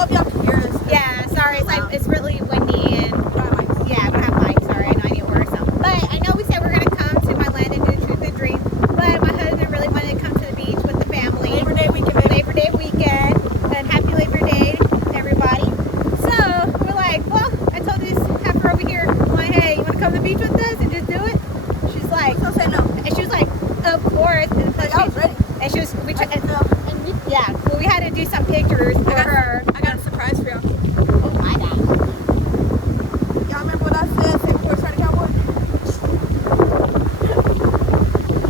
hope y'all can hear us. Yeah, sorry, it's really windy and yeah, I don't have mics. Sorry, I know I need to order some. But I know we said we're gonna come to my land and do Truth and Drink, but my husband really wanted to come to the beach with the family. Labor Day weekend, baby. Labor Day weekend, and happy Labor Day to everybody. So we're like, well, I told this heifer over here, I'm like, hey, you wanna come to the beach with us and just do it? She's like, Don't say no. and she was like, of course. And plus I was ready. and she was, we tried, and we, I yeah, well, we had to do some pictures for her. got a surprise for y'all. Oh my God. Y'all remember what I said? St. Paul China Cowboy?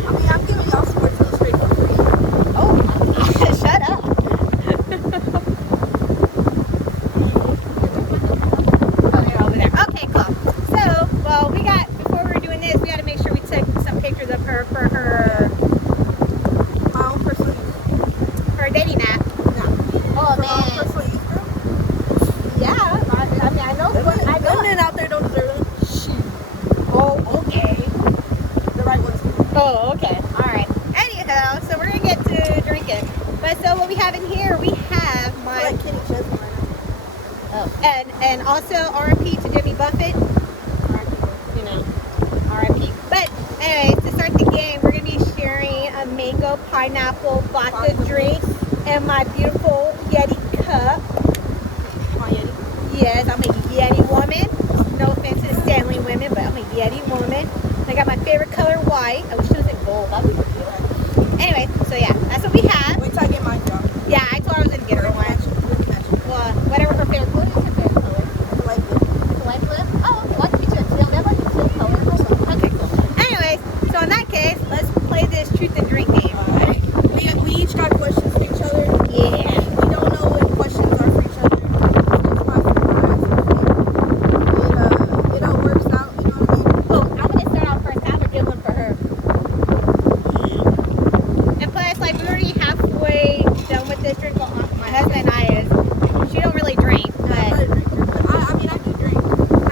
I mean, I'm giving y'all Sports Illustrated for free. Oh, shut up. Oh, they're over there. Okay, cool. So, well, before we were doing this, we had to make sure we took some pictures of her for her My own personal use. dating app. No. Oh, For my own man. personal use, girl. Yeah, I mean, I know. Women out there don't deserve it. Oh, okay. The right ones. Oh, okay. All right. Anyhow, so we're going to get to drinking. But so what we have in here, we have I my... like Kenny Chesney right now. Oh, and also R.I.P. to Jimmy Buffett. You know, R.I.P. But anyway, to start the game, we're going to be sharing a mango pineapple vodka drink and my beautiful Yeti cup. My Yeti. Yes, I'm a Yeti woman. No offense to the Stanley women, but I'm a Yeti woman. I got my favorite color white. I wish it was in gold. That would be cool. Anyway, so yeah, that's what we have. Wait till I get mine, y'all. Yeah, I told her I was going to get her one. Well, whatever her favorite color is, her favorite color. The light blue. The light blue? Oh, okay. Well, I can get you a teal. They have like a teal color. Okay, cool. Anyways, so in that case, let's play this truth and drink game. Alright. We each got questions for each other. Yeah. We don't know what questions are for each other. It's just my surprise. It all works out, you know what I mean? Well, I'm going to start off first. I have a good one for her. And plus, like, we're already halfway done with this drink. Well, my husband and I is. She don't really drink, I'm but not a drinker, but I mean, I do drink.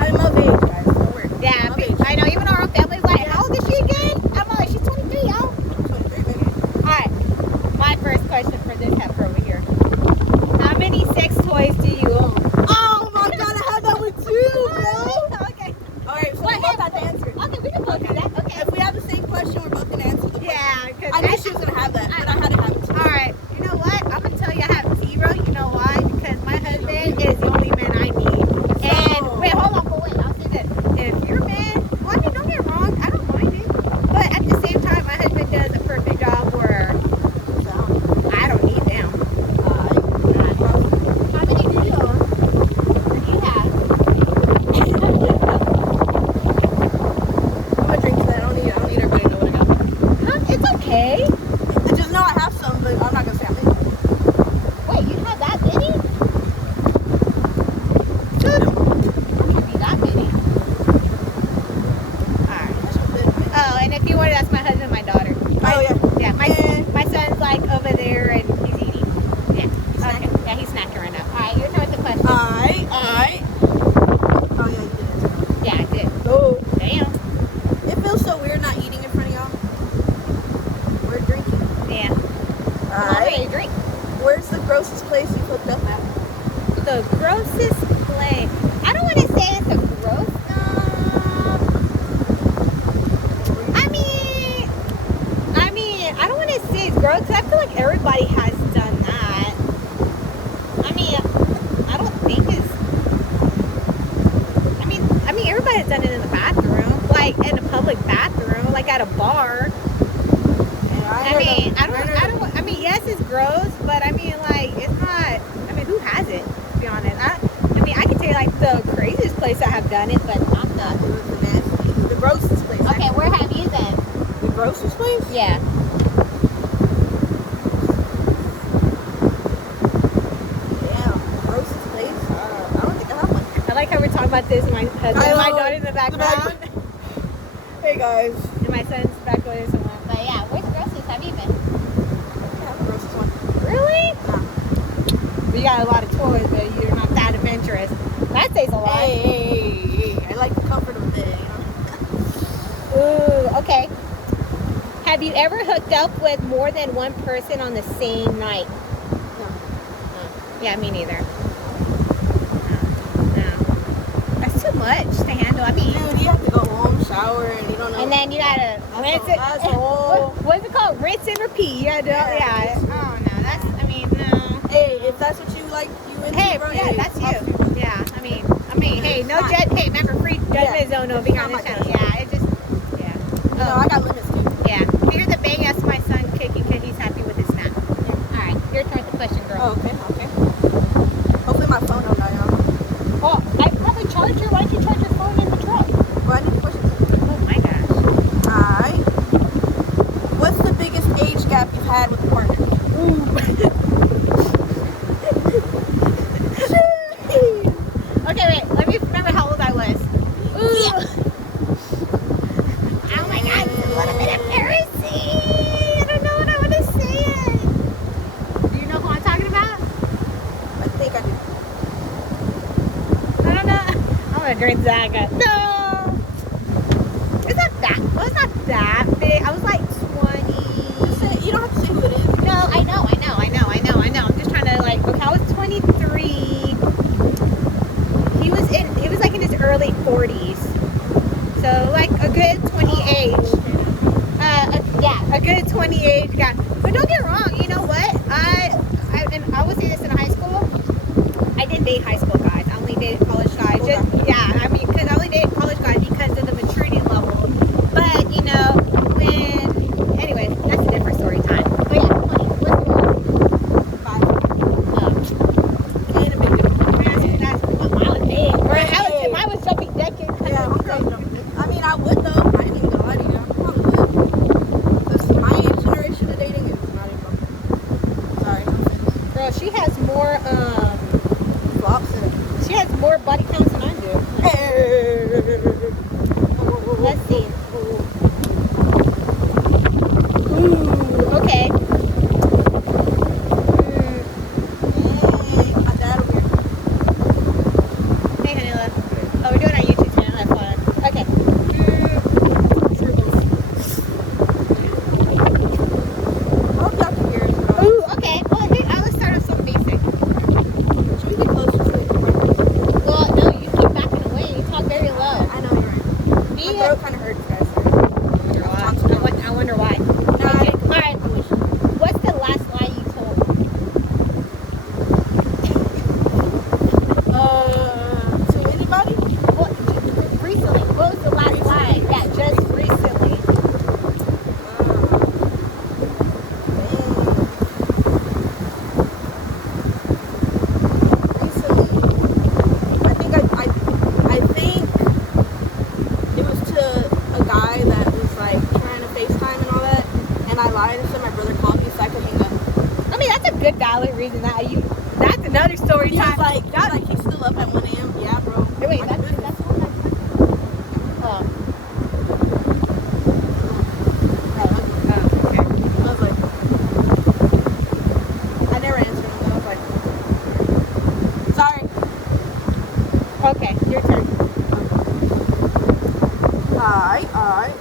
I'm of age, guys. Don't worry. yeah, Of age. I know. Even our own family's like, how old is she again? I'm like, she's 23, y'all. 23, baby. Alright, my first question for this heifer over here. How many sex toys do you own? Oh my god, I had that one too, bro. Okay. Alright, so What we both have to answer. Okay, we can both do that. Okay. If we have the same question, we're both going to answer the question. Yeah, because I knew she was going to have that, but I had to have it too. Alright, you know what? I'm going to tell you I have 0. You know why? Because my husband is the only man I need. And, wait, hold on, but wait, I'll say this. If you're a man, well, I mean, don't get me wrong, I don't mind it. But at the same time, my husband does a perfect job where I don't need them. How many do you own? Or do you have? I'm going to drink to that. I don't need everybody to know what I got. Huh? It's okay. I just know I have some, but I'm not going to say how many. Wait, you have that many? Don't be that many. Alright. Oh, and if you wanted, that's my husband and my daughter. Oh, yeah. Yeah, my And- son's like over there and he's eating. Yeah. Okay. Yeah, he's snacking right now. Alright, your turn with the question. Alright. Oh, yeah, you did it. Yeah, I did. Oh. Damn. It feels so weird not eating in front of y'all. We're drinking. Yeah. Alright. Drink. Where's the grossest place you've hooked up at? The grossest place. I don't want to say it's a gross. I don't want to say it's gross because I feel like everybody has done that. I mean, I don't think it's. I mean, everybody has done it in the bathroom, like in a public bathroom, like at a bar. I mean, I mean, yes, it's gross, but I mean, like, it's not. I mean, who has it? To be honest, I mean, I can tell you like the craziest place I have done it, but not the. The grossest place. Okay, where have you been? The grossest place? Yeah. Yeah. Grossest place? I don't think I have one. I like how we're talking about this, and my husband, and my daughter in the background, Hey guys. and my son's back over there somewhere. But yeah, where's the grossest have you been? Yeah, the grossest one. Really? Nah. You got a lot of toys, but you're not that adventurous. That says a lot. Hey. I like the comfort of it, you know? Ooh, okay. Have you ever hooked up with more than one person on the same night? No. Yeah, me neither. much to handle. I mean, Dude, you have to go home, shower, and you don't know. and then you gotta rinse it. That's a whole. What's it called? Rinse and repeat. You gotta do Yeah. Oh no, that's. I mean, no. Hey, if that's what you like, you into, Hey, bro. yeah, hey, that's I'll you. see one. Yeah, I mean, hey, no Fine. judge. Hey, remember, free judgment Yeah. zone over here on Not this my channel. judgment. Yeah, it just. Yeah. You know, I got limits too. Yeah. Here's a bang. That's my son kicking because he's happy with his snack. All right, your turn to question, girl. Oh, okay, okay. Hopefully my phone don't die out. Oh, I probably charge your. Why don't you charge your phone in the truck? Well, I need to question. Oh my gosh. Alright. What's the biggest age gap you've had with a partner? Okay, wait. Let me remember how old I was. Ooh. Oh my God, it's a little bit embarrassing. I don't know what I want to say. Do you know who I'm talking about? I think I do. I don't know. I'm gonna drink Zaga. No. It's not that. Well, it's not that big. I was like 20. Just say, you don't have to say who it is. No, I know. I'm just trying to like. Okay, I was 23. He was like in his early 40s. So like a good 28. Yeah, a good 28 guy. But don't get wrong. You know what? And I would say this in high school. I didn't date high school guys. I only dated college guys. I mean, because I only dated college guys because of the maturity level. But you know, anyways, that's a different story time. But yeah, 20. What's the 5. Ain't a big difference. That's what mine was big. Mine was jumping decades. Yeah, I'm jumping. I mean, I would though. I ain't even gonna lie to you. I probably would. Because my age generation of dating is not even. Sorry. Girl, she has more Flops and. she has more body counts than I do. Let's see. Ooh, okay. Hey, my dad over here. Hey, Hanila. Oh, we're doing our YouTube channel. That's fun. Okay. Circles. I hope y'all can hear us, bro. Ooh, okay. Well, let's start off something basic. Should we get closer to the microphone? Well, no, you keep backing away. You talk very low. I know you're right. Me? My throat kind of hurts, guys. I wonder why. No, Okay. All right. What's the last lie you told? To anybody? Well, recently. What was the last lie? Yeah, just recently. I think it was to a guy that was like trying to FaceTime and all that, and I lied and said my brother called me so I could hang up. I mean, that's a good valid reason that you. That's another story He was time. like, he's still up at 1 a.m. Yeah, bro. Wait, Mind that's your business. one of my. Okay. I was like, I never answered him. I was like, sorry. Okay, your turn. Alright.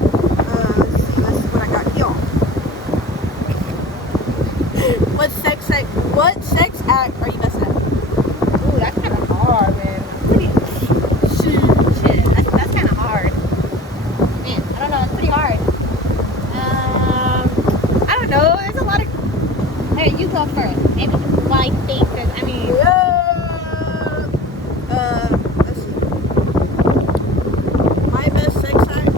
Let's see what I got here. What sex act are you best at? Ooh, that's kind of hard, man. Shit, that's kind of hard. Man, I don't know. It's pretty hard. I don't know. There's a lot of. Hey, you go first. Maybe while I think, because I mean. Let's see. My best sex act.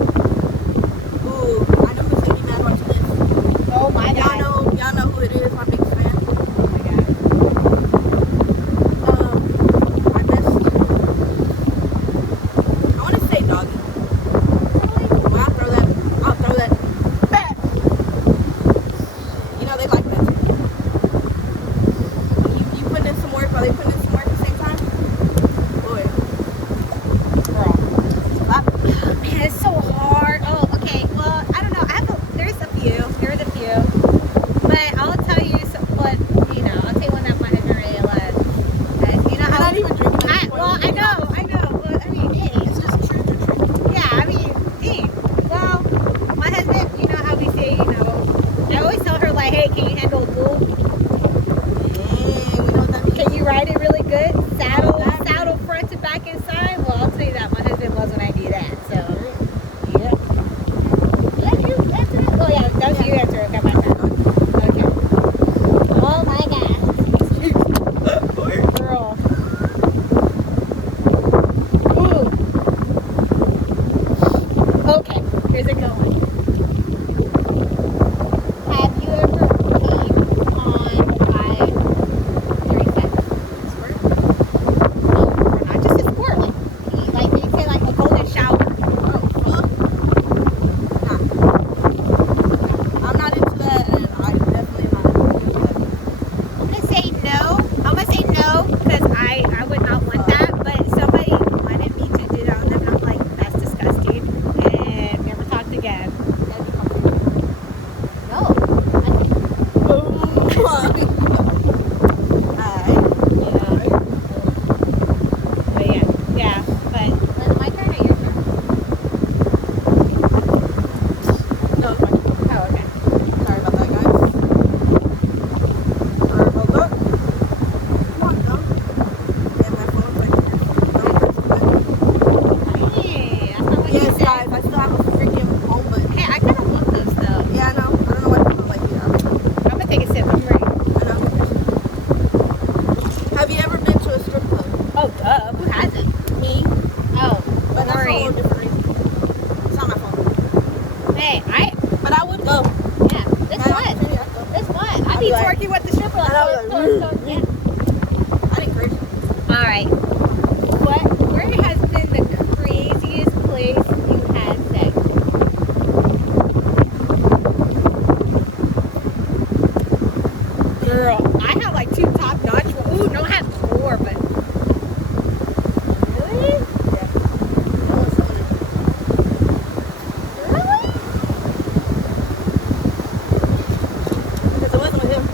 Ooh, I know who's gonna be mad watching this. Oh my God. Y'all know who it is. My biggest fan. Oh my God. Here's a good one. Have you ever peed on by during sex? Squirt? No, or not just a squirt, like pee, like they say, like a golden shower. I'm not into that, and I definitely am not into that. I'm gonna say no. I'm gonna say no because I would not want that. But somebody wanted me to do it on them, and I'm like, that's disgusting, and never talked again. No. But yeah. But was it my turn or your turn? No, it's fine. Oh, okay. Sorry about that, guys. Sorry about that. Come on, dumb. Yeah, my phone's right here. Hey, that's not what you Yes, said. guys, I still have a freaking phone, but Hey, I kind of love those though. yeah, I know. I don't know why people like it. I'm gonna take a sip. I'm ready. I know. Have you ever been to a strip club? Oh, duh. Who hasn't? Me, Oh, but that's a boring. whole different reason. It's not my fault. Hey, But I would go. yeah, this Had an one. opportunity, I'd go. This one. I'd I'd be be like- twerking with the stripper. Like, I know, yeah. I didn't crazy. All right. Where has been the craziest place you had sex? Girl, I have like 2 top-notch ones. Ooh, no, I have 4, but really? Yeah. That was so nice. Really? Because it wasn't with him.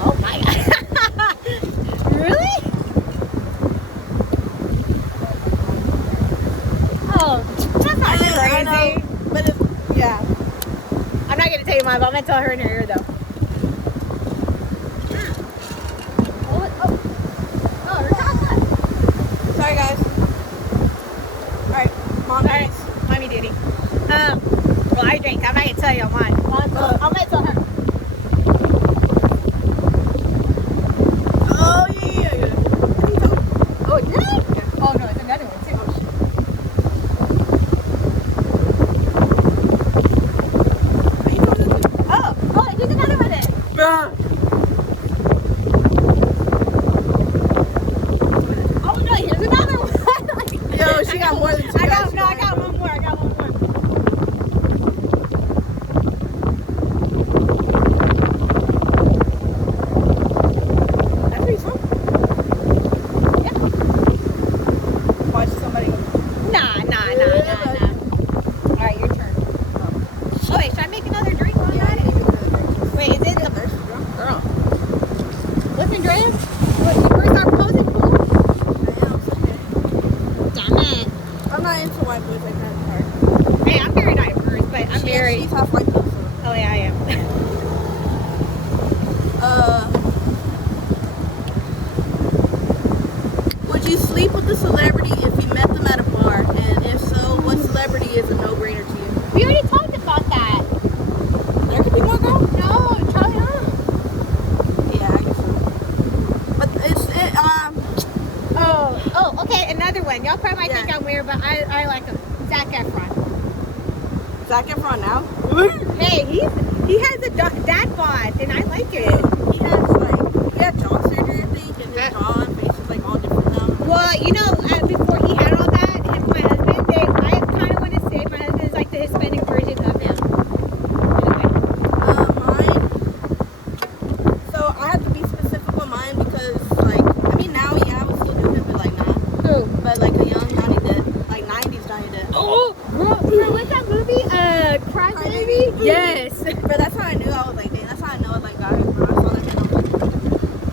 Oh my god. Really? Oh, that's not I crazy. know, but it's, yeah. I'm not gonna tell you mine, but I'm gonna tell her in her ear though. Oh, her chocolate. Sorry, guys. Alright, mom. All right, mommy duty. Well, I drink. I'm not gonna tell you on mine. I'm gonna tell her. Oh, yeah. Oh, really? Oh no, it's another one too. Oh, there's another one then. Oh no, here's another one. Yo, she got more than two. I got guys. one more. That's pretty fun. Yeah. Watch somebody. Nah. All right, your turn. Oh wait, should I make another drink while I'm at it? Wait, is it the Girl. What's Andrea? What, you first start posing cool? Damn it. I'm not into white boys like that. Sorry. Hey, I'm very diverse, but I'm very. She's half white though. So. Oh yeah, I am. Would you sleep with a celebrity if you met them at a bar? And if so, what celebrity is a no-brainer to you? We already talked about that. There could be more, girl. No, Charlie Hunnam. Yeah, I guess so. But Oh, okay, another one. Y'all probably might Yeah. think I'm weird, but I like him. Zac Efron. Zac Efron now. Hey, he has a dad bod, and I like it. He had jaw surgery, I think, and his jaw and face is like all different now. Well, you know, before he had all that, him and my husband, I kind of want to say my husband is like the Hispanic version of him. Mine. So I have to be specific with mine because, like, I mean, now, yeah, I would still do it, but like, nah. Who? But like a young Johnny Depp, like 90s Johnny Depp. Oh, girl, what's that movie? Cry Baby? Yes. But that's how I knew. I was like, dang, that's how I know it's like God. When I saw that, man, I was like,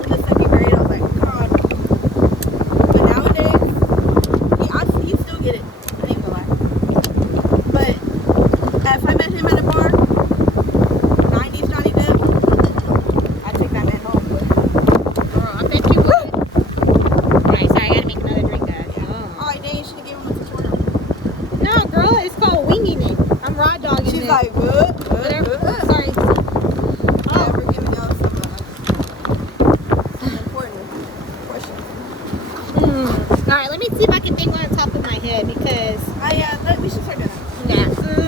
in the second grade, I was like, God. But nowadays, he still get it. I ain't gonna lie. But if I met him at a bar, 90s Johnny Depp, I'd take that man home. Girl, I bet you would. Alright, sorry, I gotta make another drink, guys. Alright, dang, you should have given him a tutorial. No, girl, it's called winging it. I'm raw dogging She's it. like, good. Whatever. Sorry. Yeah, we're giving y'all some important questions. Alright, let me see if I can think on the top of my head because, Yeah, we should start doing that. yeah.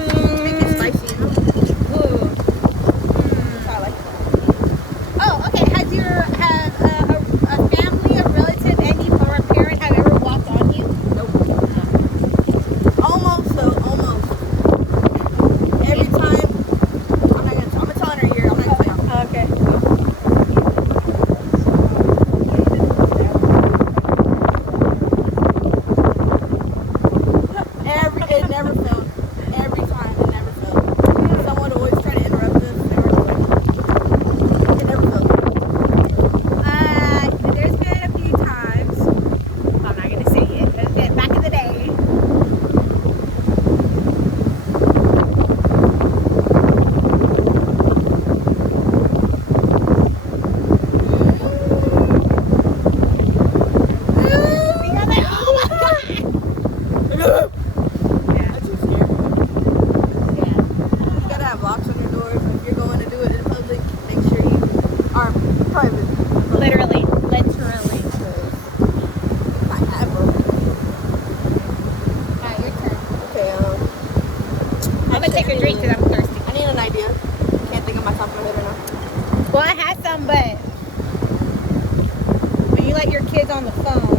I'm gonna take a drink because I'm thirsty. I need an idea. Can't think of my top of my head right now. Well, I had some, but when you let your kids on the phone.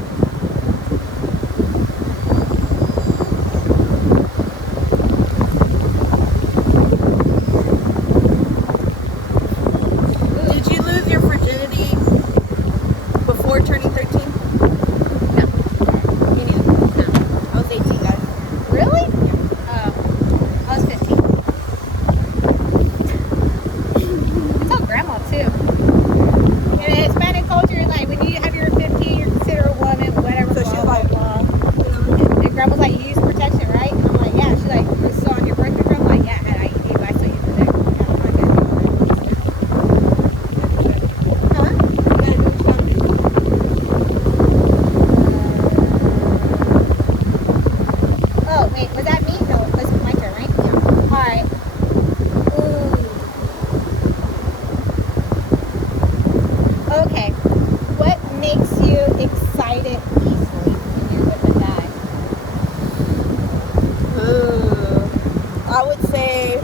Did you lose your virginity before turning 13? No. Me neither. No. I was 18, guys. Really? Oh, I was 15. I told grandma too. In Hispanic culture, like when you have your 15, you're considered a woman, whatever. So blah, she's blah, like, blah. you know, And grandma's like, you use protection, right? And I'm like, yeah. She's like, so on your birthday, I'm like, yeah, I had IUD, but I still use protection. Yeah, I'm not gonna do that. Huh? you gotta do what you gotta do. Oh, wait, was that me? No, that's my turn, right? Yeah. Alright. Okay. What makes you excited easily when you're with a guy? I would say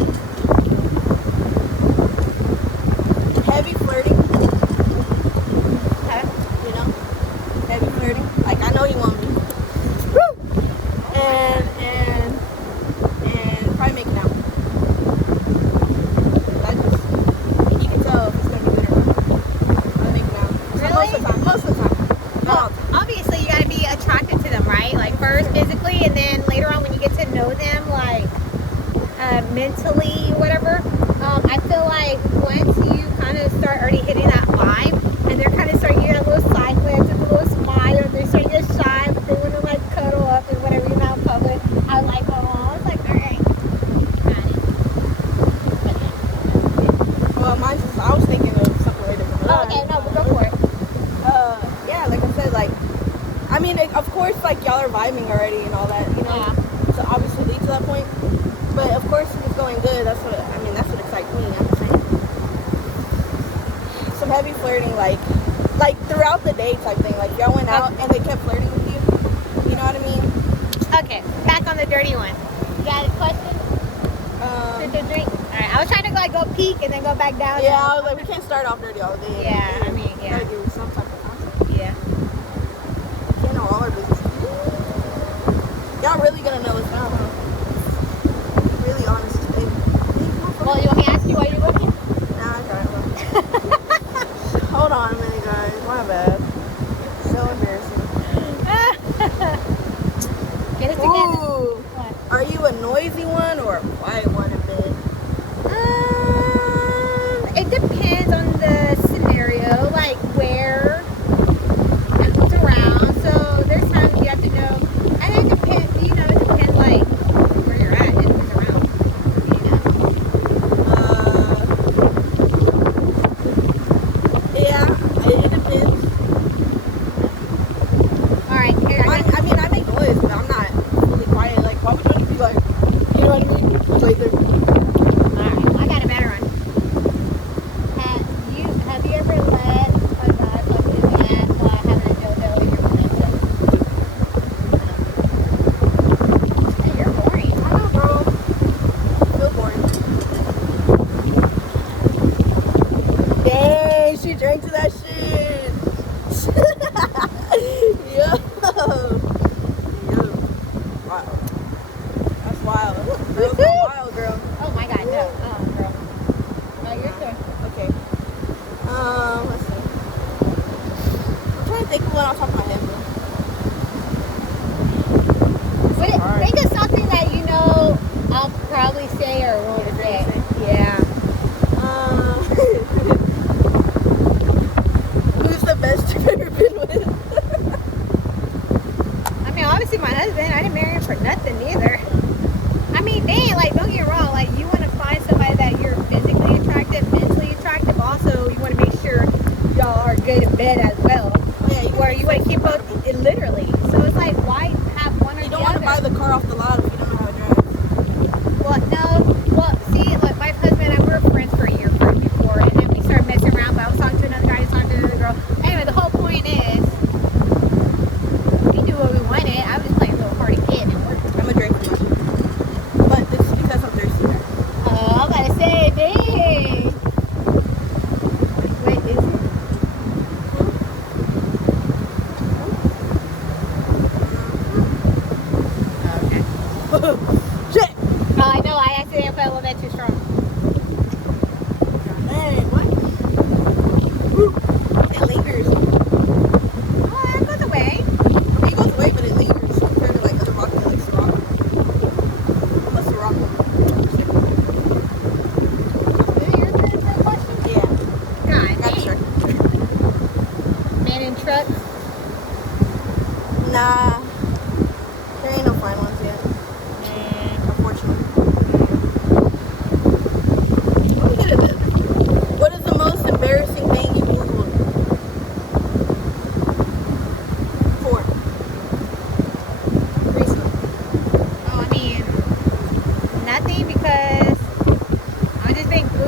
heavy flirting, Huh? you know? Heavy flirting. Like, I know you want me. And probably making out. I just, you can tell if it's gonna be good or not. I'm making out. So Really? Most of the time. Not all Well, the time. obviously you gotta be attracted to them, right? Like first physically, and then later on when you get to know them, like mentally, whatever. I feel like once you kind of start already hitting that vibe, and they're kind of starting to get a little side lips and a little smile, and they're starting to get shy, but they want to like cuddle up and whatever, you're not in public. I like, oh, it's like, all right, got it. Well, I was thinking of something way different. Oh, okay, no, we'll go for it. Yeah, like I said, like, I mean, of course, like, y'all are vibing already and all that, you know? Yeah. So obviously lead to that point. But of course, if it's going good, that's what excites me, I'm saying. Some heavy flirting, like throughout the day type thing. Like, y'all went out and they kept flirting with you. You know what I mean? Okay, back on the dirty one. You got a question? To drink? Alright, I was trying to like go peek and then go back down. Yeah, I was like, we can't start off dirty all day. Yeah, I mean, yeah. Gotta give some type of concept. Yeah. Can't know all our business. Y'all really gonna know us now, huh? Really honest today. Well, you want me to ask you why you're looking? Nah, I got it. Hold on a minute, guys. My bad. So embarrassing. Get it together. Ooh. What? Are you a noisy one or a quiet one in bed? It depends on the scenario, like where and who's around. So there's times you have to know, and it depends. You know, it depends like where you're at and who's around. You know. Yeah, it depends. All right, here I got. I mean, I make noise, but I'm not fully quiet. Like, why would you be like, you know what I mean? Right there. Alright, I got a better one. Have you ever let a guy fuck his ass while having a dildo in your pants? Hey, you're boring. I don't know, bro. I feel boring. Dang, she drank to that shit. Yo. Wow. That's wild. Girls go wild, girl. Oh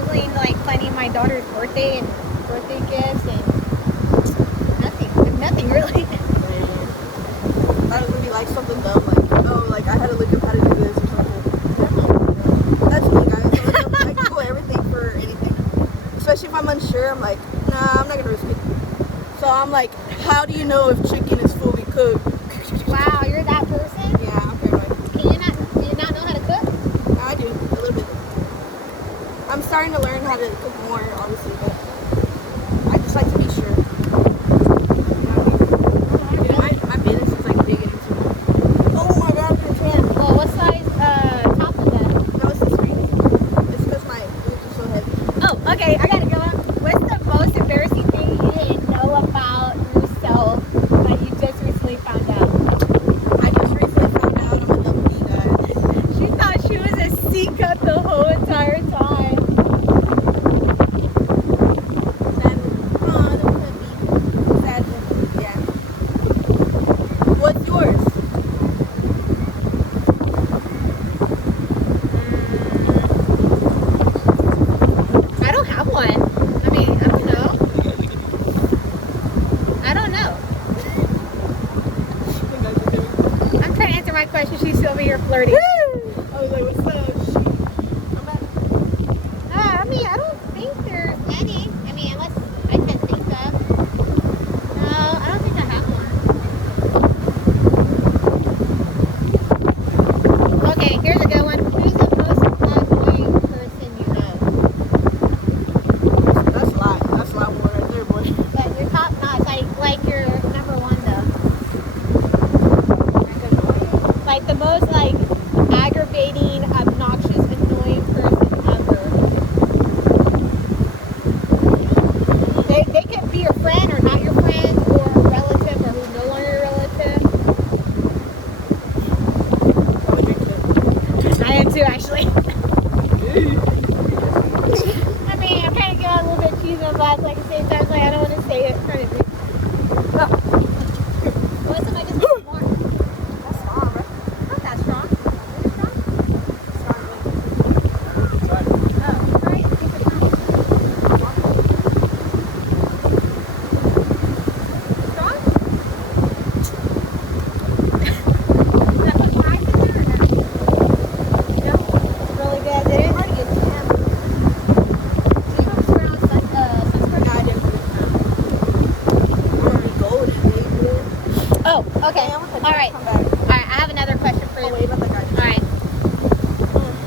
canceling like planning my daughter's birthday and birthday gifts and nothing really. That was gonna be like something dumb, like, oh, like I had to look up how to do this or something. That's me, guys. I Google everything for anything. Especially if I'm unsure, I'm like, nah, I'm not gonna risk it. So I'm like, how do you know if chicken is fully cooked? Wow, you're that person? Yeah, I'm paranoid. Do you not know how to cook? I do, a little bit. I'm starting to learn how to cook more, obviously, but I just like to be sure. My business is like digging into it. Oh my god, I'm gonna can. Well, what size top is that? No, it's the screen. It's because my boobs are so heavy. Oh, okay, I gotta go. What's the most embarrassing thing you didn't know about yourself that you just recently found out? I just recently found out I'm a double D guy. She thought she was a C cup the whole entire time. Sadly. Oh, that could be. Sadly. Yeah. What's yours? I don't have one. I mean, I don't know. I don't know. I'm trying to answer my question. She's still over here flirting. I was like, what's up? I'm at I mean, I don't think there's any. I mean, unless I can think of. No, I don't think I have one. Okay, here's a good one. Who's the most annoying person you know? that's a lot. That's a lot more right there, boy. But your top notch, like your number one though. Like the most like aggravating, obnoxious, annoying person ever. They could be your friend or not your friend or a relative or who's no longer a relative. I'm gonna drink it. I am too actually. I mean, I'm trying to get a little bit cheesy on but like at the same time, like I don't want to say it. I'm trying to drink. What if I just put more? That's strong, bro. Not that strong. Is it strong? Strong. Oh, right. Keep it strong. Strong? Is that much ice in there or no? No? It's really good as it is? Already get tan. Do you have swear on sunscreen? Yeah, I didn't put it down. I'm already golden, baby. Oh, okay. Hey, I'm gonna All right. come back. All right, I have another question for Oh, you. wave at the guy. All right.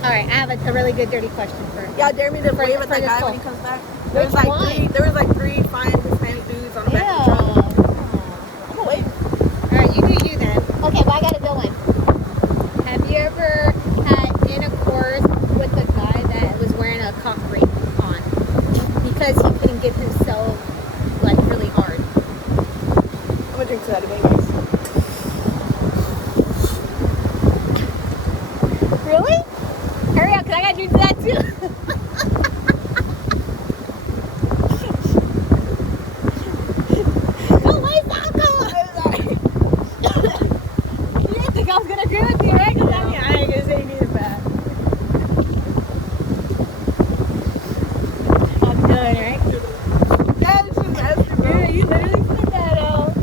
All right, I have a really good dirty question for you. Yeah, dare me to For- wave at for the this guy when call. he comes back. Which one? There was like three fine Hispanic dudes on the back of the truck. I'm gonna wave. All right, you do you then. Okay, well, I got a good one. Have you ever had intercourse with a guy that was wearing a cock ring on because he couldn't get himself like really hard? I'm gonna drink to that again, guys. Really? Hurry up, cause I gotta drink to that too. Don't waste alcohol. You didn't think I was gonna agree with you, right? Cause I mean, I ain't gonna say anything bad. I'm done, right? That's just nasty, bro. Yeah, you literally put that out.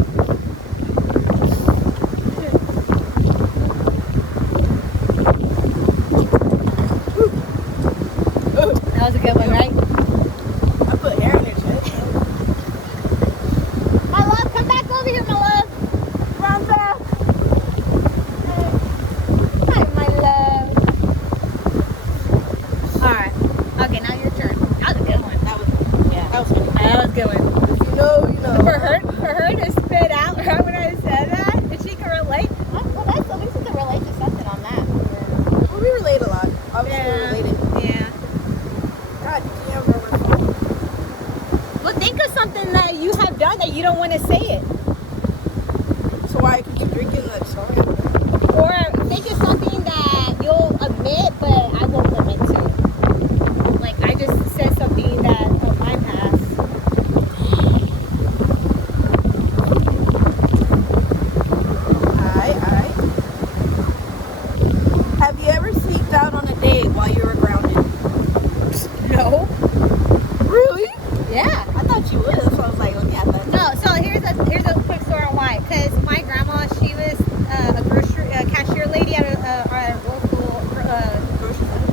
That was a good one, right? I put hair in it, shit. My love, come back over here, my love. Run back. Hi, my love. All right. Okay, now your turn. That was a good one. That was Yeah. funny. That was a good one. You know. For her to spit out right when I said that, and she can relate. Well, that's at least we can relate to something on that. Well, we relate a lot. Obviously, we related. Yeah. God damn, rubber phone. Well, think of something that you have done that you don't want to say it. So why I could keep drinking that story? Or think of something that you'll admit, but I won't admit to. Like, I just said something that of my past. Alright. Have you ever sneaked out on a date while you were grounded? No.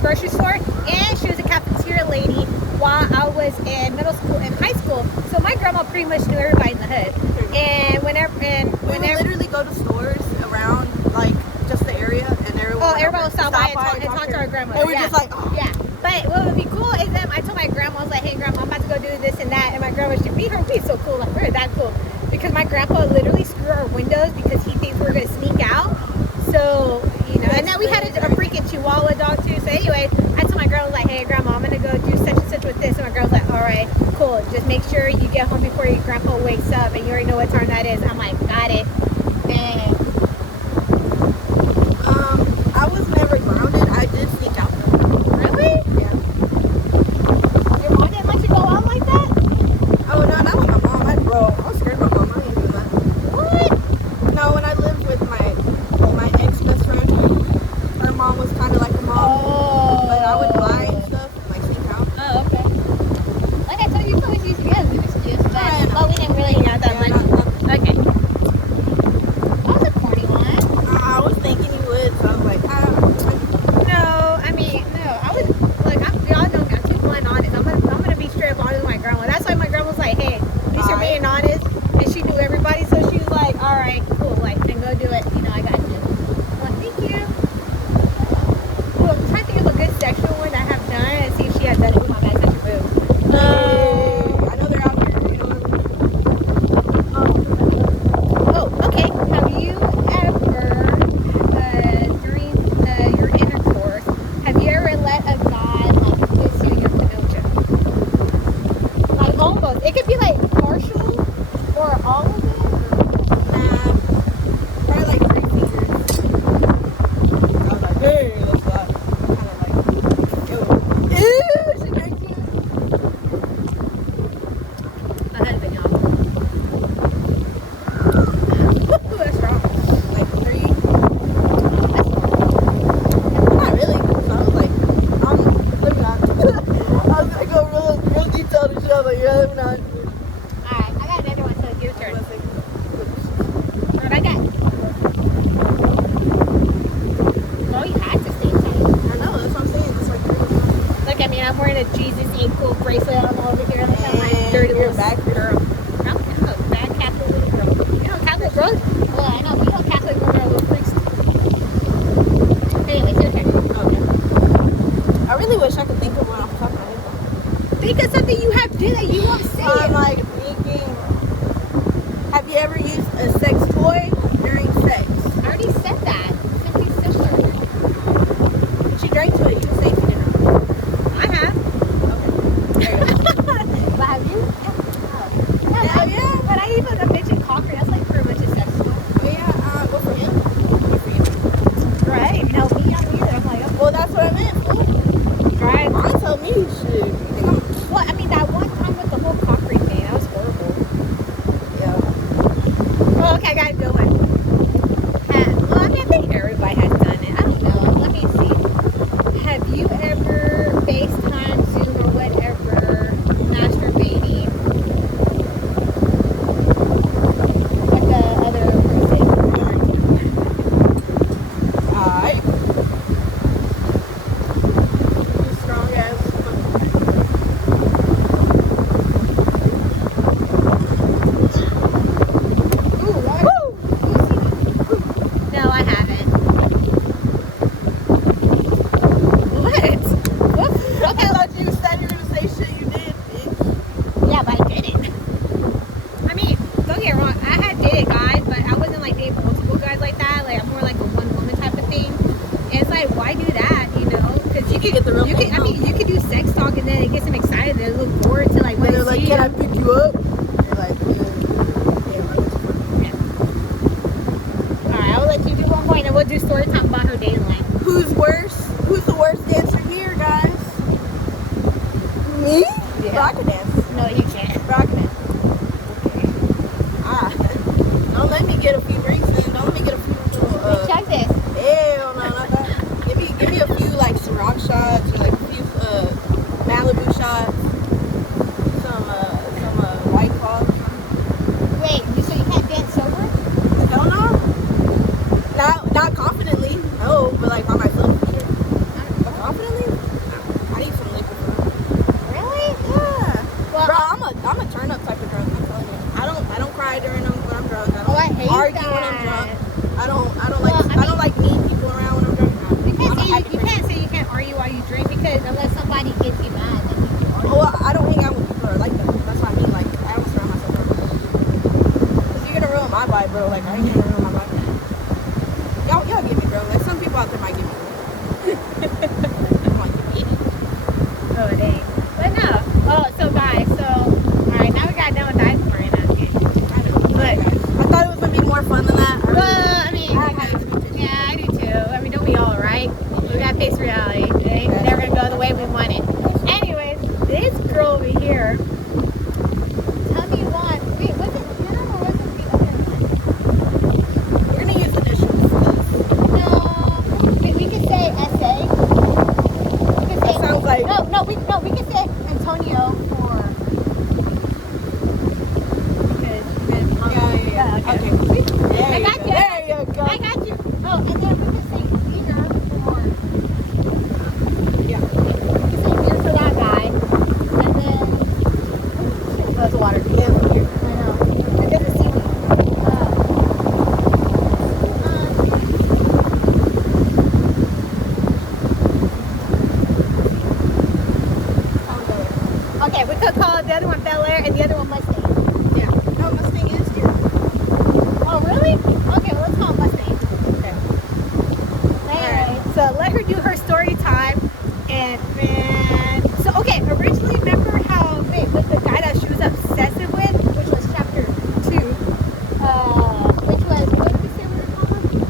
grocery store, and she was a cafeteria lady while I was in middle school and high school. So my grandma pretty much knew everybody in the hood. And We would literally go to stores around, like, just the area, and everybody would stop by and talk to our grandmother. And we're Yeah. just like, oh. Yeah, but what would be cool is that I told my grandma, I was like, hey grandma, I'm about to go do this and that, and my grandma, she'd be so cool, like we're that cool, because my grandpa would literally screw our windows because he thinks we're gonna sneak out. So, you know, and then we had a freaking Chihuahua dog too. So anyway, I told my grandma, like, hey grandma, I'm gonna go do such and such with this, and my grandma's like, all right, cool, just make sure you get home before your grandpa wakes up, and you already know what time that is. I'm like, got it. And I was never grounded. I did sneak out though. really? Yeah. Your mom didn't let you go out like that? Oh no, not with my mom. I was scared of my mom. I didn't do that. What? No, when I lived with my ex best friend, her mom was kind of like a mom, but I would lie and stuff, and, like, sneak out. Oh, okay. Like I told you, always used to be able to excuse, I know. but we didn't really hang out that Yeah, much. Okay. I was a corny one. I was thinking you would, so I was like, No, I mean, no. I was like, y'all know me. I'm too blunt honest. I'm gonna be straight up honest with my grandma. That's why my grandma was like, hey, at least you're being honest, and she knew everybody, so she was like, all right, cool, like, then go do it. You know, I got you. Well, thank you. Well, I'm trying to think of a good sexual one I have done and see if she has done it with my bad touch your boob. I know they're out here. You know? Oh, okay. Have you ever, during your intercourse, have you ever let a guy like kiss you in your Pinocha? Like almost. It could be like partial or all of it. Nah, probably like 3 fingers. I was like, hey, let's go. Kind of like, ew, she drank it. My husband, y'all. Ooh, that's wrong. Like 3. Not really. So I was like, let me not. I was gonna go real detailed and shit. I was like, yeah, let me not. Alright, I got another one, so it's your turn. Let's see. What I got? Oh, you had to stay tight. I know, that's what I'm saying. It's like 3. Look at me, I'm wearing a Jesus ankle bracelet on over here. Look at my dirty You're little back girl. I'm a bad Catholic little girl. You know, Catholic girls? Well, I know, but you know Catholic women are little freaks. Anyways, your turn. Okay. I really wish I could think of one off the top of my head. Think of something you have did that you won't say I'm it. like thinking, have you ever used a sex toy during sex? I already said that. Simply similar. She drank to it. You can say it didn't. I have. There you go. But have you? Yeah, yeah. But I even a bitch cocker. That's like pretty much a sex toy. Oh, yeah, go for him. Good for you. Right? Even help me out either. I'm like, Well, that's what I meant, fool. right. Mom told me shit. You think I'm... Well, I mean, that one time with the whole cockery thing, that was horrible. Yeah. Oh, okay, I got a good one. Well, I mean, I think everybody has done it. I don't know. Let me see. Have you ever FaceTime, Zoom, or whatever, masturbating with the other person? Alright. Strong ass. Ooh, woo! No, I haven't. What? What? I thought you said you were gonna say shit you did, bitch. Yeah, but I didn't. I mean, don't get me wrong, I had dated guys, but I wasn't like dating multiple guys like that. Like, I'm more like a one woman type of thing. And it's like, why do that, you know? Because You could get the real you thing could, I mean, you could do sex talk and then it gets them excited. They look forward to like when And they're they like, see can I you. pick you up? You're like, yeah, Alright, I will let you do one point and we'll do story time about her dating life. Who's worse? Who's the worst dancer here, guys? Me? Yeah. Bro, I can dance. No, you can't. Bro, I can dance. Ah. Don't let me get a few drinks in. Don't let me get a few Check this. hell no, not that. Give me a few like Ciroc shots or like a few Malibu shots. Some White Claw. Wait, so you can't dance sober? Hell no. Not confidently. No, but like by myself. Sure. But confidently? Because unless somebody gets you mad, then you are. Well, I don't hang out with people that are like that. That's what I mean. Like, I don't surround myself around people. Because you're going to ruin my vibe, bro. Like, I ain't going to ruin my vibe. Y'all get me, bro. Like, some people out there might get me. Oh, dang. But no. Oh, so guys, alright, now we got done with that story. Now, But I thought it was going to be more fun than that. well, I mean, yeah, I do too. I mean, don't we all, right? We gotta face reality. It ain't never gonna go the way we want it. Anyways, this girl over here. Tell me one. Wait, was it Hannah or was it the other one? We're going to use initials. No. We could say SA. We could say, That sounds like... we could say Antonio or. Yeah. Okay. Okay. I got you. There you go. I got you. Oh, and then we could say Peter or. Yeah. We could say Peter for that guy. And then. That's water. Yeah. I know. And then the seaweed. Okay, we could call the other one Bel Air and the other one Mustang. Yeah. No, Mustang is here. Oh, really? Okay, well, let's call him Mustang. Okay. Alright, so let her do her story time. And man, so okay, originally remember how, wait, with the guy that she was obsessive with, which was chapter 2, which was, what did we say we were calling him?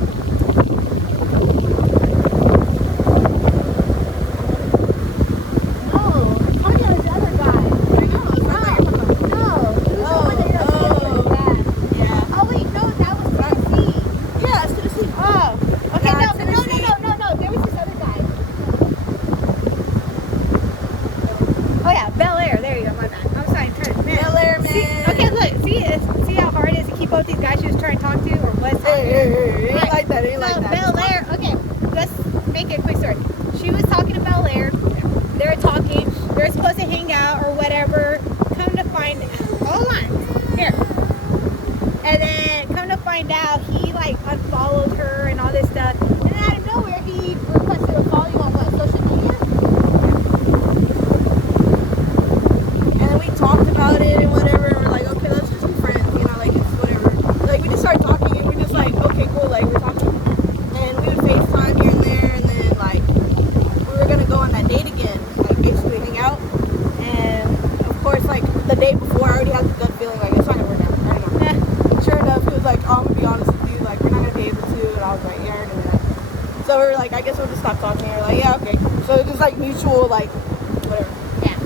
No, Antonio is the other guy. I know. It's not like you're talking about. No, he was the one that you're obsessed with. Yeah. Oh wait, no, that was Tennessee. Yeah, it's Tennessee. Oh, okay, Yeah, no, but no, Tennessee. no, there was this other guy. Oh yeah, Bel Air, there you go, my bad. I'm sorry, turn, man. Bel Air, man. See, okay, look, see how hard it is to keep up with these guys she was trying to talk to, or was talking to? Hey, ain't like that, ain't So like that. Bel Air, okay, let's make it a quick story. She was talking to Bel Air. They were talking. They were supposed to hang out or whatever. Come to find, hold on, here. And then come to find out, he like unfollowed her and all this stuff. And then out of nowhere, he requested to follow you on what, social media? And then we talked about it and whatever, and we're like, okay, let's just be friends, you know, like, it's whatever. Like, we just started talking, and we're just like, okay, cool, like, we're talking. And we would FaceTime here and there, and then, like, we were gonna go on that date again, like, basically hang out. And, of course, like, the day before, I already had the gut feeling, like, it's not gonna work out. I don't know. Sure enough, he was like, oh, I'm gonna be honest with you, like, we're not gonna be able to. And I was like, yeah, I already knew that. So we were like, I guess we'll just stop talking. And we're like, yeah, okay. So it's just like mutual, like, whatever. Yeah.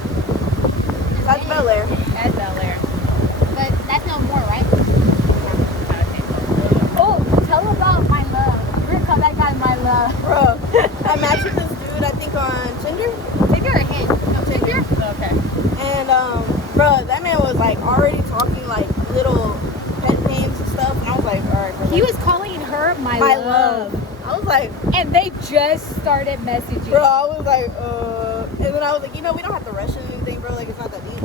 That's Bel Air. That's Bel Air. But that's no more, right? Oh, tell about my love. We're gonna call that guy my love. Bro, I matched with this dude, I think on Tinder. Tinder or Hinge? No, Tinder. Okay. And, bro, that man was like already talking like little pet names and stuff. And I was like, all right, bro. He was calling her my love. I was like, And they just started messaging. bro, I was like, and then I was like, you know, we don't have to rush into anything, bro. Like, it's not that deep.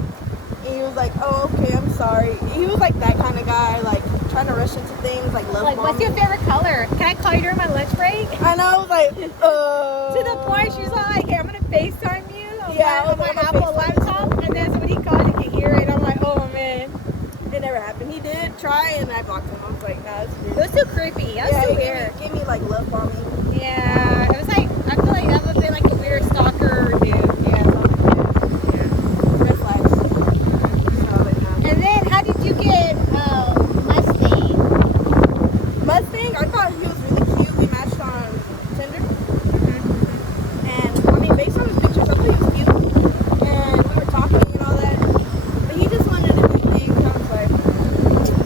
And he was like, oh, okay, I'm sorry. He was like that kind of guy, like trying to rush into things, like love Like, what's your bombing. favorite color? Can I call you during my lunch break? I know, I was like, To the point, she's like, hey, I'm gonna FaceTime you on Yeah, I my, on was my like, I'm Apple gonna FaceTime laptop. And then when he called, you can hear it. I'm like, oh man. It never happened. He did try, and I blocked him. I was like, nah, that's It weird. was too creepy. That was Yeah, too he weird. gave me like love bombing. Yeah, it was like, I feel like that would have been like a weird stalker dude. Yeah, red flags. So, like, nah. And then how did you get Mustang? Mustang, I thought he was really cute. We matched on Tinder. And, I mean, based on his pictures, I thought he was cute. And we were talking and all that. But he just wanted to do things. I was like,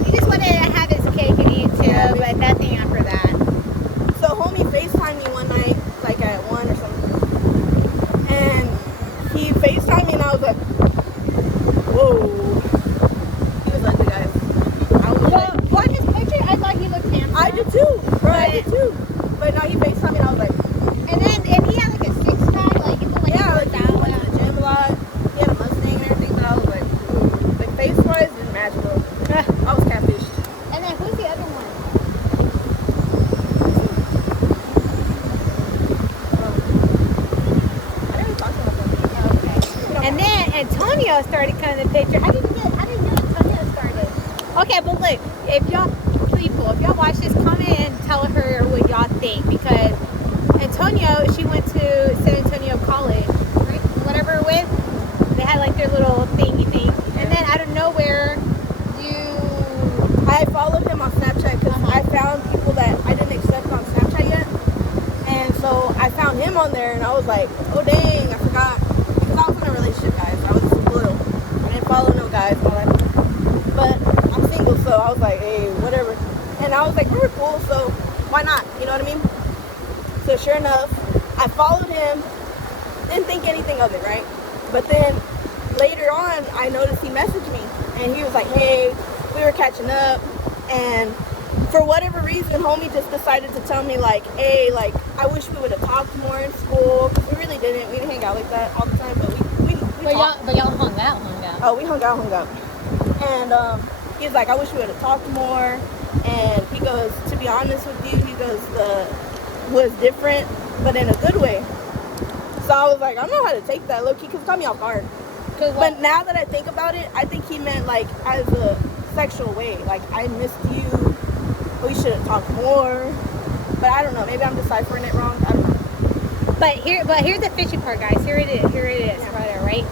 He just wanted to have his cake and eat too, Yeah, but nothing after that. so homie FaceTimed me one night, like at 1 or something. And he FaceTimed me and I was like, whoa. He was ugly, guys. I was like, Well, on his picture, I thought he looked handsome. I did too, bro. I did too. But no, he FaceTimed me and I was like, And he had like a six-pack, like it looked like yeah, he like worked he out. went to the gym a lot. He had a Mustang and everything, but I was like, like face-wise, didn't match, bro. I was catfished. And then who's the other one? I didn't really talk to him And then Antonio started coming in the picture. How did you get Antonio started? Okay, but look, if y'all watch this, comment and tell her what y'all think, because Antonio, she went to San Antonio College, right? Whatever with. They had like their little thingy thing. And then out of nowhere, I followed him on Snapchat because I found people that I didn't accept on Snapchat yet. And so I found him on there and I was like, oh dang, I forgot. Because I was in a relationship, guys. I was loyal. I didn't follow no guys, all that. But I'm single, so I was like, hey, whatever. And I was like, we were cool, so why not? You know what I mean? So sure enough, I followed him, didn't think anything of it, right? But then later on, I noticed he messaged me and he was like, hey, we were catching up, and for whatever reason, homie just decided to tell me like, hey, like, I wish we would have talked more in school. We really didn't. We didn't hang out like that all the time, but we talked. But y'all hung out. Oh, we hung out. And he's like, I wish we would have talked more. And he goes, to be honest with you, he goes, was different, but in a good way. So I was like, I don't know how to take that, low-key, because it caught me off guard. But now that I think about it, I think he meant like as a sexual way. Like, I missed you. We should have talked more. But I don't know. Maybe I'm deciphering it wrong. I don't know. But here's the fishy part, guys. Here it is. Yeah. Right there, right?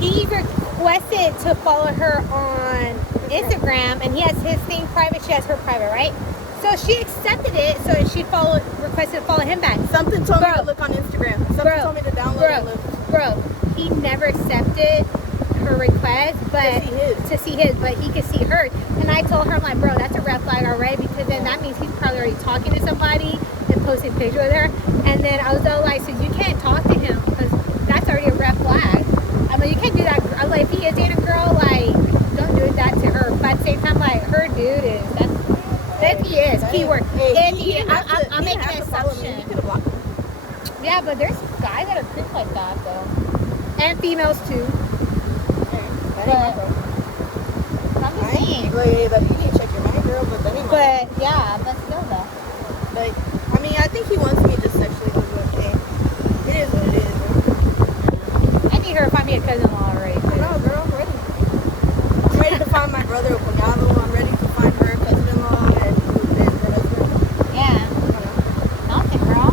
He requested to follow her on Instagram, and he has his thing private. She has her private, right? So she accepted it. So she requested to follow him back. Something told me to look on Instagram. Something told me to download and look. Bro, he never accepted her request, but to see his, but he could see hers. And I told her, I'm like, bro, that's a red flag already, because then that means he's probably already talking to somebody and posting pictures with her. And then I was all like, so you can't talk to him because that's already a red flag. I mean, you can't do that. I'm like, if he is dating a girl, like, don't do that to her. But at the same time, like, her dude is, if he is, keyword. If he is, I'm making an assumption. Yeah, but there's guys that are creep like that, though. And females, too. But I'm just saying. Like, you need to check your mind, girl, but that ain't But yeah, but still though. Like, I mean, I think he wants me just sexually to do okay. It is what it is. I need her to find me a cousin-in-law already. No, girl, I'm ready. I'm ready to find my brother a cuñado. I'm ready to find her a cousin-in-law and her husband. Yeah. Nothing, girl.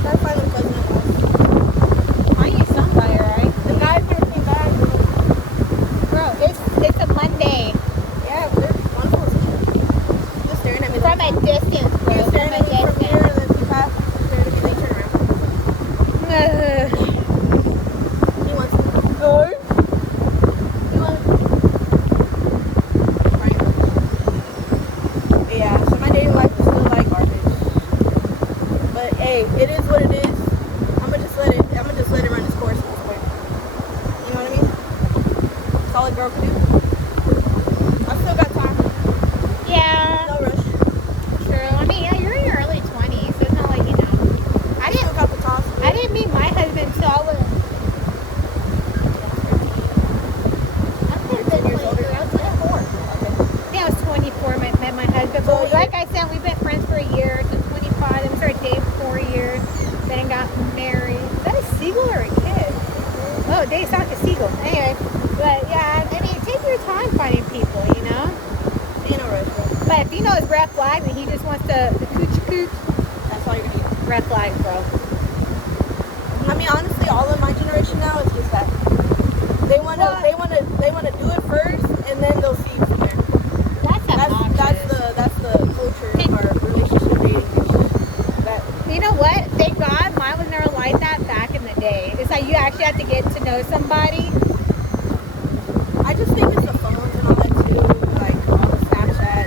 Gotta find them cousin-in-laws. I need somebody, right? The guys never came back, girl. Bro, it's a Monday. Yeah, but they're wonderful. Just staring at me. From a distance, bro. You're staring From a at me from here, distance. and then you pass. Staring at me, they turn around. He wants me. No. He wants me. Right. But yeah, so my dating life is still like garbage. But hey, it is what it is. I'ma just let it run its course at this point. You know what I mean? That's all a girl can do. I still got time. Yeah. No rush. True. I mean, yeah, you're in your early 20s, so it's not like, you know. I still got the toss. I didn't meet my husband until I was 10 years older. I was 24. Okay. I think I was 24 when I met my husband. So But like I said, we've been friends for a year. So 25. Then we started dating for 4 years. Then got married. Is that a seagull or a kid? Oh, they sound like a seagull. Anyway, but yeah, I mean, take your time finding people, you know. Ain't no rush, bro. But if you know it's red flag and he just wants the coochie cooch, That's all you're gonna get. red flag, bro. I mean, honestly, all of my generation now is just that. They wanna do it first, and then they'll see from there. That's the culture of our relationship dating. That You know what? Thank God mine was never like that back in the day. It's like you actually have to get to know somebody. I just think it's the phones and all that too, like all the Snapchat,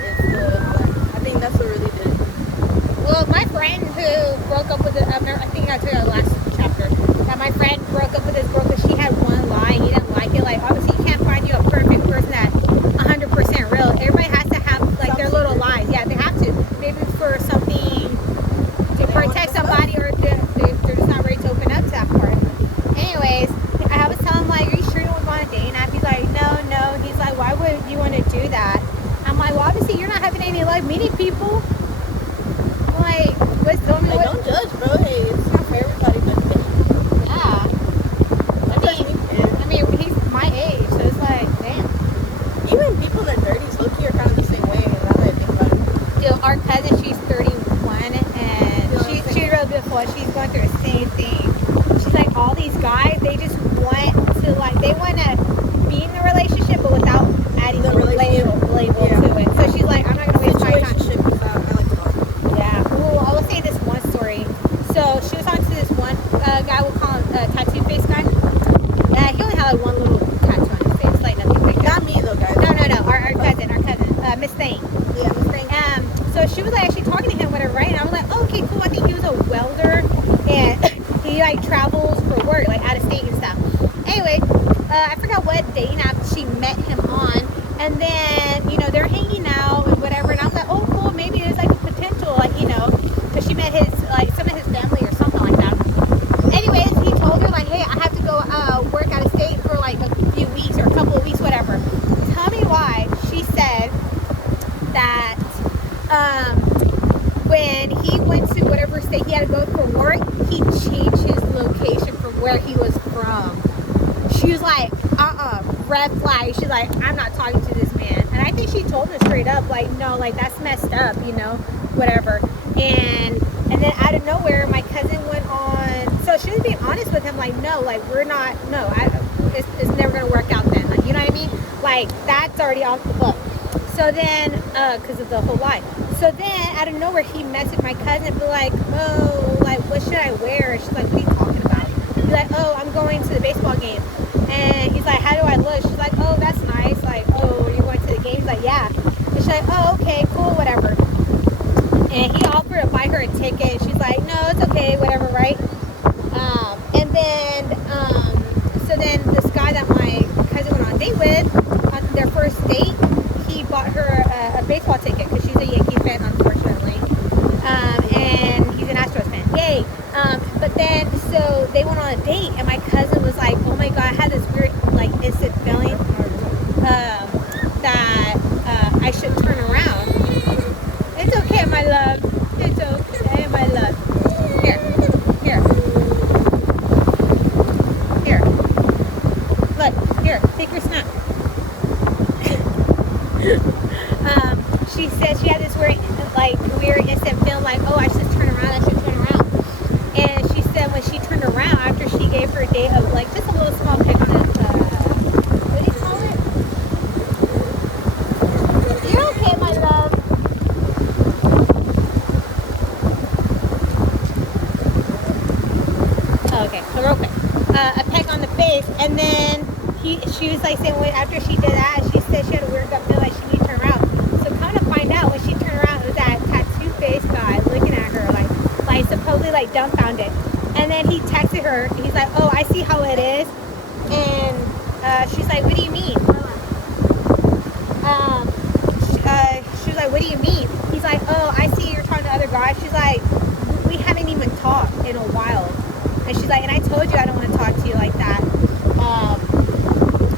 I think that's what really did it. Well, my friend who broke up with I think I told you last chapter, that my friend broke up with this girl because she had one lie and he didn't like it. Like, obviously you can't find you a perfect person that's 100% real. Everybody has to have like their little lies. Yeah, they have to. Maybe for something to protect somebody, or they're just not ready to open up to that part. Anyways, I was telling him, like, are you sure you don't want to date? And he's like, no. He's like, why would you want to do that? I'm like, well, obviously you're not having any luck meeting people. I'm like, Don't judge, bro. Hey, it's not for everybody, but yeah. I mean, they want to be in the relationship, but without adding The the label Yeah. to it. So she's like, I'm not gonna waste my time. Situationship is out. I like to call it. Yeah. Well, I will say this one story. So she was on to this one guy, we'll call him tattoo face guy. He only had like one little tattoo on his face, like nothing big. Not me though, guys. No. Our cousin, Miss Thane. Yeah, Miss Thing. So she was like actually talking to him, whatever, right? And I was like, oh, okay, cool. I think he was a welder, and he like travels for work, like out of state and stuff. Anyway, I forgot what dating app she met him on, and then they're hanging out and whatever. And I was like, oh, cool. Maybe there's like a potential, like because she met his like some of his family or something like that. Anyways, he told her like, hey, I have to go work out of state for like a few weeks or a couple of weeks, whatever. Tell me why she said that when he went to whatever state he had to go for work, he changed his location from where he was from. She was like, red flag. She's like, I'm not talking to this man. And I think she told him straight up, like, no, like that's messed up, whatever. And then out of nowhere, my cousin went on. So she was being honest with him, like, no, like we're not. No, it's never gonna work out then. Like, you know what I mean? Like that's already off the book. So then, because of the whole lie. So then, out of nowhere, he messaged my cousin and be like, oh, like, what should I wear? And she's like, what are you talking about? He's like, oh, I'm going to the baseball game. And he's like, how do I look? She's like, oh, that's nice. Like, oh, are you going to the game? He's like, yeah. And she's like, oh, okay, cool, whatever. And he offered to buy her a ticket. And she's like, no, it's okay, whatever, right? And then, so then this guy that my cousin went on a date with, on their first date, he bought her a baseball ticket because she's a Yankees fan, unfortunately. And he's an Astros fan. Yay. But then, so they went on a date, and my cousin was like, oh my God, I had this weird, like, instant feeling that I should turn around. It's okay, my love. It's okay, my love. Here. Look, here, take your snap. She said she had this weird instant feeling like, oh, I should turn around. And she said when she turned around after she gave her a date of like just a little small pick on his, what do you call it? You're okay, my love. Oh, okay, so real quick. A peck on the face, and then she was like saying, wait, after she did that, she said she had a weird gut feel like she needed to turn around. So come to find out, when she turned around, it was that tattoo face guy looking at her like supposedly like dumbfounded. And then he texted her, and he's like, oh, I see how it is. And she's like, what do you mean? She was like, what do you mean? He's like, oh, I see you're talking to other guys. She's like, we haven't even talked in a while. And she's like, and I told you I don't want to talk to you like that.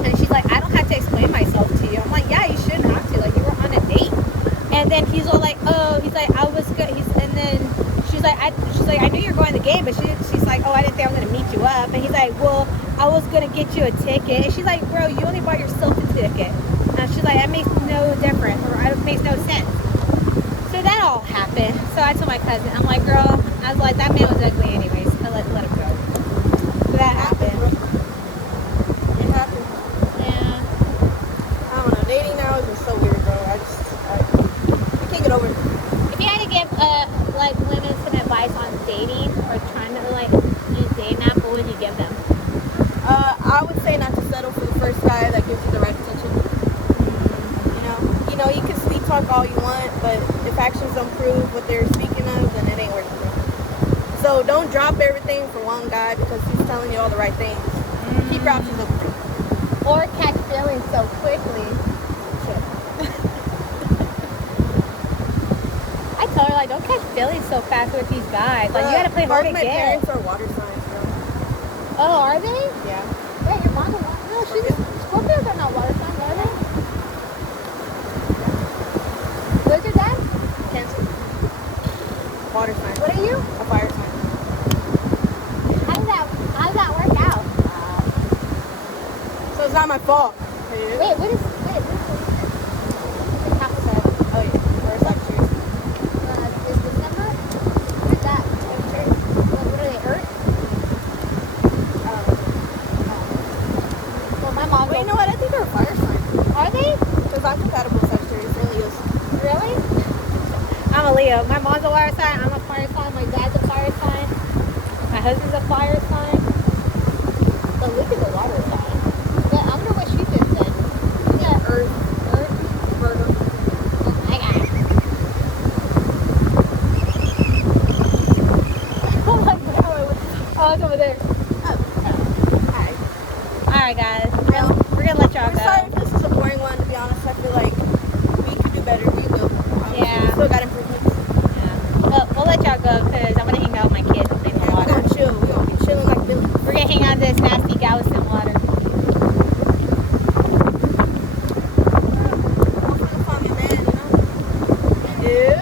And she's like, I don't have to explain myself to you. I'm like, yeah, you shouldn't have to. Like, you were on a date. And then he's all like, oh, he's like, I was good. And then she's like, I knew you were going to the game, but she's like, oh, I didn't think I was going to meet you up. And he's like, well, I was going to get you a ticket. And she's like, bro, you only bought yourself a ticket. And she's like, that makes no difference, or it makes no sense. So that all happened. So I told my cousin, I'm like, girl, I was like, that man was ugly anyways. I let him go. So that happened. It happened. Yeah. I don't know. Dating now is just so weird, bro. I can't get over it. If you had to give like women some advice on dating or trying to like use dating app, what would you give them? I would say not to settle for the first guy that gives you the right attention. You can sweet talk all you want, but if actions don't prove what they're speaking of, then it ain't worth it. So don't drop everything for one guy because he's telling you all the right things. Keep your options open. Or catch feelings so quickly. I told her, like, don't catch feelings so fast with these guys. Like, you gotta play hard to My get. parents are water signs, bro. Oh, are they? Yeah. Wait, your mom's a water? No, Scorpios are not water signs, are they? What's your dad? Cancer. Water sign. What are you? A fire sign. How does that work out? So it's not my fault. Wait, what is this? The Capricorn. Oh yeah. Or it's like trees. Is December? What is that? What are they, Earth? you know what? I think they're a fire sign. Are they? Because I'm compatible with Sagittarius and Leos. Really? I'm a Leo. My mom's a fire sign. I'm a fire sign. My dad's a fire sign. My husband's a fire sign. But Luke is a water sign. Yeah, I wonder what she just said. She said Earth. Earth? Virgo. Oh my god. Oh my god. Oh, it's over there. Hi. Alright, guys. We're gonna let y'all We're sorry go. if this is a boring one, to be honest. I feel like we could do better. We will. Yeah. We still got improvements. Yeah. Well, we'll let y'all go because I'm gonna hang out with my kids and play in the We're water. gonna chill. We're gonna be chilling like Billy. We're gonna hang out in this nasty Galveston water. Hopefully find me a man, you know? Yeah.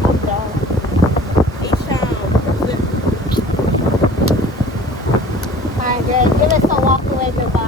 So dumb. H-Town. Alright, good. Give us a walk away goodbye.